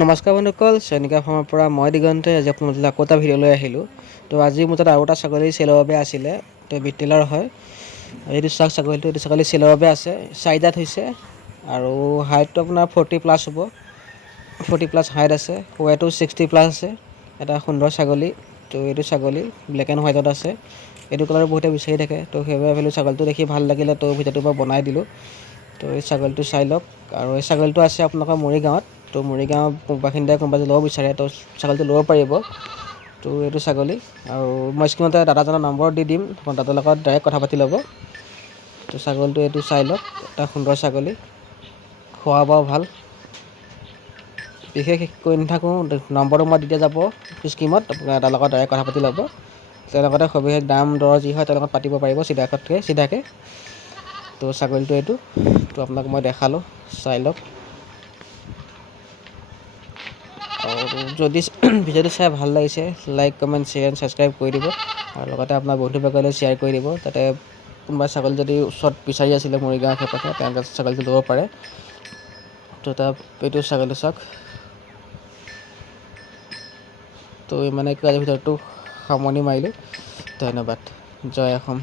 নমস্কাৰ বন্ধুসকল, চয়নিকা ফাৰ্মৰ পৰা মই দিগন্তে আজি আপোনালোকলৈ আকৌ এটা ভিডিঅ' লৈ আহিলোঁ। তো আজি মোৰ তাত আৰু এটা ছাগলী চেলৰ বাবে আছিলে। তো বিটেলৰ হয়। এইটো চাওক ছাগলীটো, এইটো ছাগলী চেলৰ বাবে আছে। চাৰিদাঁত হৈছে আৰু হাইটটো আপোনাৰ 40+ হ'ব। 40+ হাইট আছে। ৱেটো 60+ আছে। এটা সুন্দৰ ছাগলী। তো এইটো ছাগলী ব্লেক এণ্ড হোৱাইটত আছে। এইটো কালাৰ বহুতে বিচাৰি থাকে। তো সেইবাবে ভাবিলোঁ ছাগলীটো দেখি ভাল লাগিলে, তো ভিডিঅ'টো মই বনাই দিলোঁ। তো এই ছাগলীটো চাই লওক। আৰু এই ছাগলীটো আছে আপোনালোকৰ মৰিগাঁৱত। তো মৰিগাঁও বাসিন্দাই কোনোবা যদি ল'ব বিচাৰে তো ছাগলীটো ল'ব পাৰিব। তো এইটো ছাগলী আৰু মই স্ক্ৰীণতে দাদাজনৰ নম্বৰ দি দিম, দাদাৰ লগত ডাইৰেক্ট কথা পাতি ল'ব। তো ছাগলীটো এইটো চাই লওক, এটা সুন্দৰ ছাগলী, খোৱা বোৱাও ভাল। বিশেষ কৈ নাথাকোঁ, নম্বৰটো মই দি দিয়া যাব স্ক্ৰীণত, আপোনাৰ দাদাৰ লগত ডাইৰেক্ট কথা পাতি ল'ব। তেওঁৰ লগতে সবিশেষ দাম দৰ যি হয় তেওঁৰ লগত পাতিব পাৰিব চিধাকৈ। তো ছাগলীটো এইটো, তো আপোনাক মই দেখালোঁ, চাই লওক। আৰু যদি ভিডিঅ'টো চাই ভাল লাগিছে, like comment share and subscribe কৰি দিব। আৰু লগতে আপোনাৰ বন্ধুবৰ্গলৈ শ্বেয়াৰ কৰি দিব, যাতে কোনোবা ছাগলী যদি ওচৰত বিচাৰি আছিলে মৰিগাঁও আশে-পাশে, তেওঁলোকে ছাগলীটো ল'ব পাৰে। তো এইটো ছাগলী চাওক। তো ইমানে কৈ আজি ভিডিঅ'টো সামৰণি মাৰিলোঁ। ধন্যবাদ। জয় অসম।